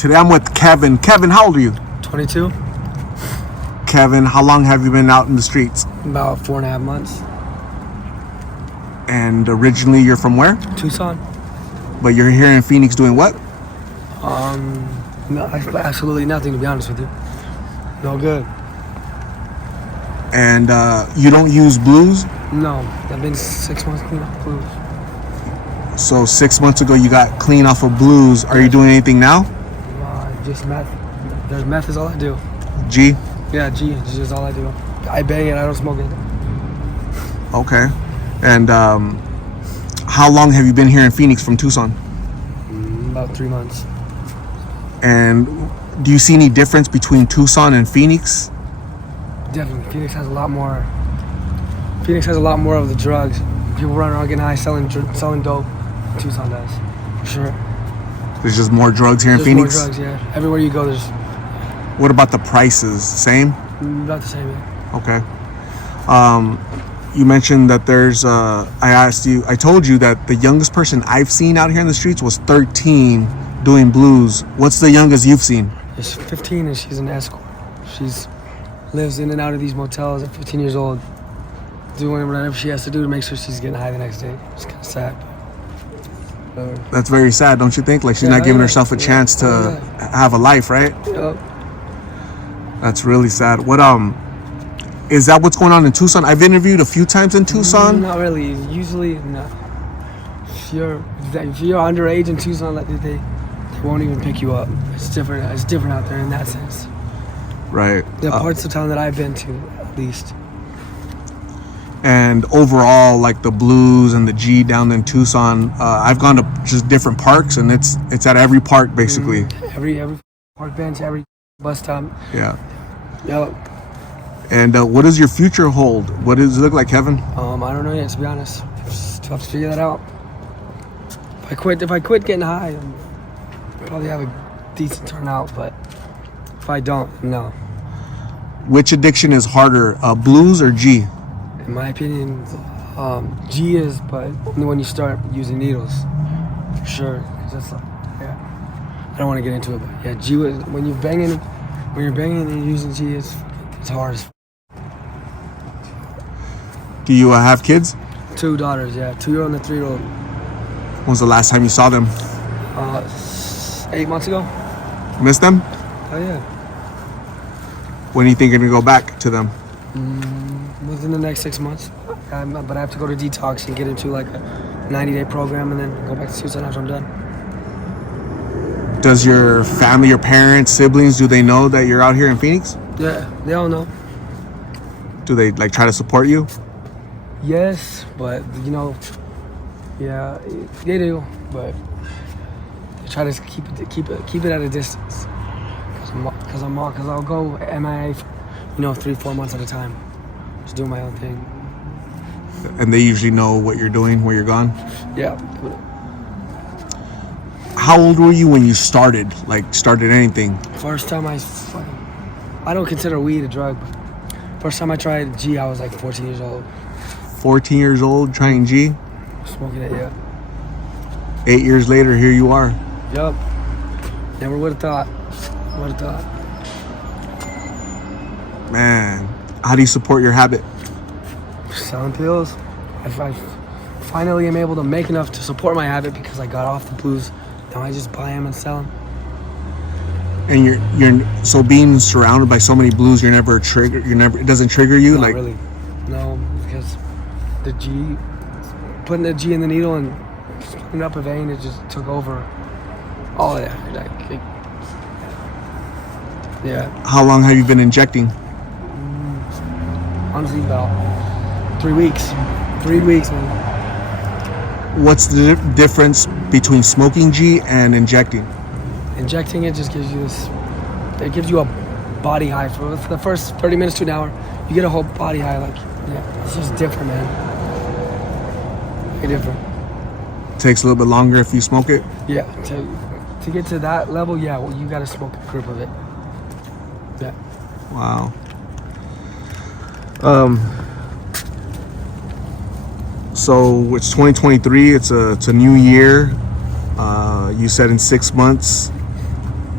Today I'm with Kevin. Kevin, how old are you? 22. Kevin, how long have you been out in the streets? About 4.5 months. And originally you're from where? Tucson. But you're here in Phoenix doing what? No, absolutely nothing, to be honest with you. No good. And you don't use blues? No, I've been 6 months clean off blues. So 6 months ago you got clean off of blues. Are you doing anything now? Just meth. There's meth is all I do. G? Yeah, G is just all I do. I bang it, I don't smoke it. Okay. And how long have you been here in Phoenix from Tucson? About 3 months. And do you see any difference between Tucson and Phoenix? Definitely. Phoenix has a lot more of the drugs. People run around getting high selling dope. Tucson does. For sure. There's just more drugs here in Phoenix? More drugs, yeah. Everywhere you go, there's... What about the prices? Same? About the same, yeah. Okay. You mentioned that there's, I told you that the youngest person I've seen out here in the streets was 13 doing blues. What's the youngest you've seen? She's 15 and she's an escort. She's lives in and out of these motels at 15 years old, doing whatever she has to do to make sure she's getting high the next day. It's kind of sad. That's very sad, don't you think? Like she's not giving herself a chance to have a life, right? Yep. That's really sad. What is that what's going on in Tucson? I've interviewed a few times in Tucson. Not really. Usually, no. If you're underage in Tucson, like they won't even pick you up. It's different. It's different out there in that sense. Right. The parts of town that I've been to, at least. And overall, like the blues and the G down in Tucson, I've gone to just different parks, and it's at every park basically. Every park bench, every bus stop. Yeah. Yep. And what does your future hold? What does it look like, Kevin? I don't know yet, to be honest. Just have to figure that out. If I quit getting high, I'll probably have a decent turnout, but if I don't, no. Which addiction is harder, blues or G? In my opinion, G is, but only when you start using needles, for sure. 'Cause that's like, yeah. I don't want to get into it, but yeah, G when you're banging and using G, it's hard. Do you have kids? 2 daughters, yeah, 2-year-old and a 3-year-old. When was the last time you saw them? 8 months ago. Miss them? Oh yeah. When do you think you're gonna go back to them? Within the next 6 months. But I have to go to detox and get into like a 90-day program and then go back to Tucson after I'm done. Does your family, your parents, siblings, do they know that you're out here in Phoenix? Yeah, they all know. Do they like try to support you? Yes, but yeah, they do, but they try to keep it at a distance. Cause I'll go MIA, 3-4 months at a time, just doing my own thing. And they usually know what you're doing, where you're gone? Yeah. How old were you when you started anything? First time I don't consider weed a drug, but first time I tried G, I was like 14 years old. 14 years old, trying G? Smoking it, yeah. 8 years later, here you are. Yup. Never would have thought. Man, how do you support your habit? Selling pills. I finally am able to make enough to support my habit because I got off the blues. Now I just buy them and sell them. And you're so being surrounded by so many blues, it doesn't trigger you? Not really. No, because the G, putting the G in the needle and splitting up a vein, it just took over all of that. Yeah. How long have you been injecting? Honestly, about 3 weeks. 3 weeks, man. What's the difference between smoking G and injecting? Injecting it just gives you it gives you a body high for the first 30 minutes to an hour. You get a whole body high, it's just different, man. Very different. Takes a little bit longer if you smoke it? Yeah, to get to that level, yeah, well, you gotta smoke a grip of it. Yeah. Wow. So it's 2023. It's a new year. You said in 6 months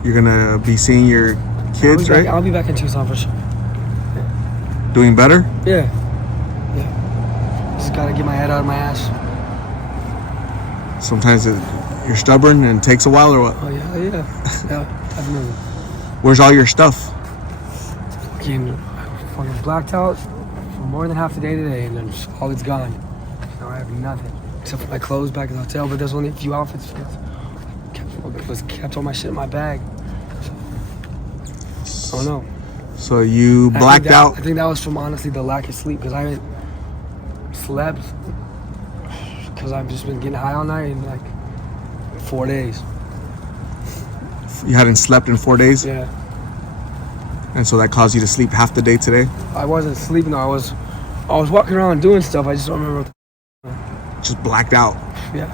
You're gonna be seeing your kids, right? I'll be back in Tucson for sure. Doing better? Yeah. Just gotta get my head out of my ass. Sometimes you're stubborn and it takes a while, or what? Oh yeah, definitely. Where's all your stuff? Fucking blacked out for more than half the day today, and then just all it's gone. Now I have nothing except for my clothes back in the hotel. But there's only a few outfits. Kept all my shit in my bag. So, I don't know. So you blacked out? I think that was from honestly the lack of sleep, because I haven't slept because I've just been getting high all night in like 4 days. You hadn't slept in 4 days? Yeah. And so that caused you to sleep half the day today? I wasn't sleeping though. I was walking around doing stuff. I just don't remember. Just blacked out. Yeah.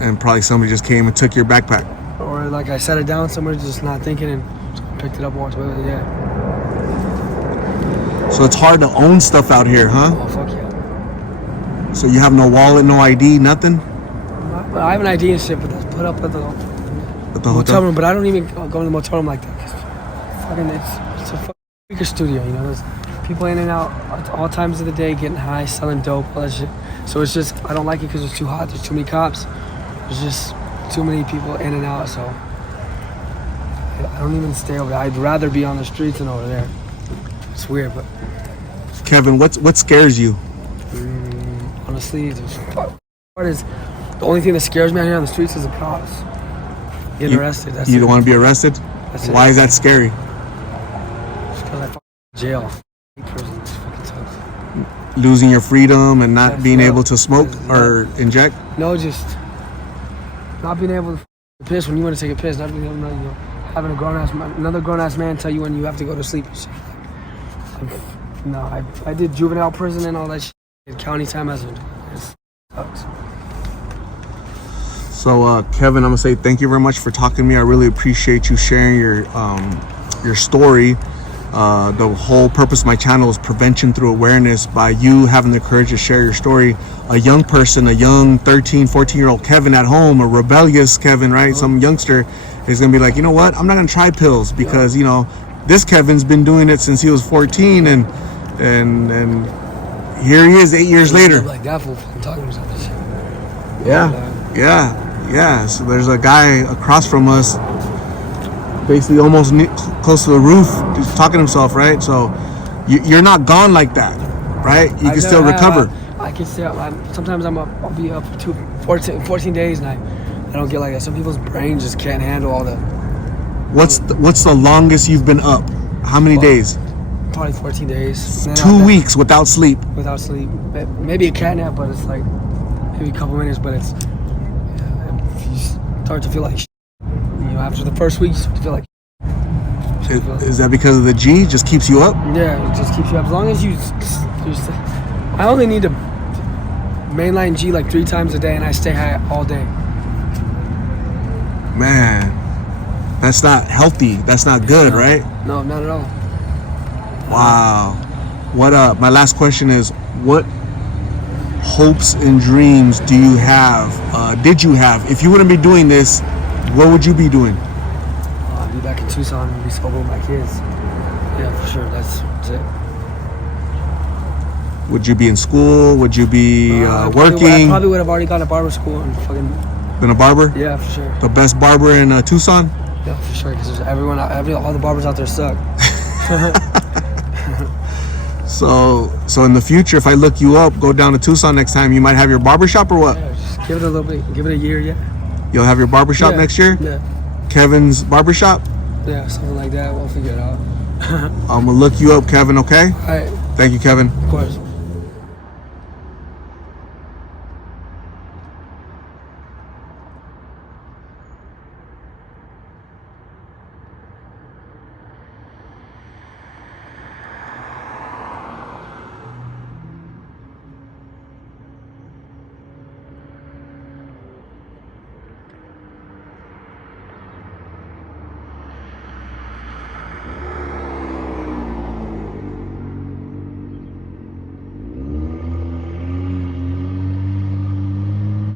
And probably somebody just came and took your backpack. Or like I set it down somewhere, just not thinking, and picked it up and walked away with it. Yeah. So it's hard to own stuff out here, huh? Oh fuck yeah. So you have no wallet, no ID, nothing? I have an ID and shit, but that's put up at the motel room. But I don't even go to the motel room like that. It's a fucking speaker studio, you know. There's people in and out at all times of the day, getting high, selling dope, all that shit. So it's just, I don't like it because it's too hot. There's too many cops. There's just too many people in and out. So I don't even stay over there. I'd rather be on the streets than over there. It's weird, but Kevin, what scares you? honestly, the only thing that scares me out here on the streets is the cops getting arrested. That's You it. don't want to be arrested? That's Why it. is that scary? Just because I jail. Prison is fucking tough. Losing your freedom and not being no. able to smoke or inject? No, just not being able to piss when you want to take a piss. Not being able to, having another grown ass man tell you when you have to go to sleep. No, I did juvenile prison and all that shit. County time as it sucks. So Kevin, I'm gonna say thank you very much for talking to me. I really appreciate you sharing your story. The whole purpose of my channel is prevention through awareness. By you having the courage to share your story, a young person, a young 13, 14-year-old Kevin at home, a rebellious Kevin, right? Some youngster is gonna be like, you know what? I'm not gonna try pills because you know this Kevin's been doing it since he was 14, and here he is 8 years later. Like that fool talking about this shit. Yeah. So there's a guy across from us, basically almost close to the roof, just talking to himself, right? So you're not gone like that, right? You can still recover. I can still. Sometimes I'll be up for 14 days, and I don't get like that. Some people's brains just can't handle all the. What's the longest you've been up? How many days? Probably 14 days. 2 weeks without sleep. Without sleep. Maybe a cat nap, but it's like maybe a couple minutes. But it's you start to feel like shit. You know, after the first week, you start to feel like. Is that because of the G? Just keeps you up? Yeah, it just keeps you up. As long as you. I only need to mainline G like 3 times a day, and I stay high all day. Man, that's not healthy. That's not good, right? No, not at all. Wow. My last question is, what hopes and dreams do you have? Did you have? If you wouldn't be doing this, what would you be doing? I'd be back in Tucson and be sober with my kids. Yeah, for sure. That's it. Would you be in school? Would you be working? I probably would have already gone to barber school and fucking. Been a barber? Yeah, for sure. The best barber in Tucson? Yeah, for sure. Because all the barbers out there suck. So in the future, if I look you up, go down to Tucson next time, you might have your barber shop or what? Yeah, just give it a little bit. Give it a year, yeah. You'll have your barber shop next year? Yeah. Kevin's barber shop? Yeah, something like that. We'll figure it out. I'm gonna look you up, Kevin, okay? All right. Thank you, Kevin. Of course.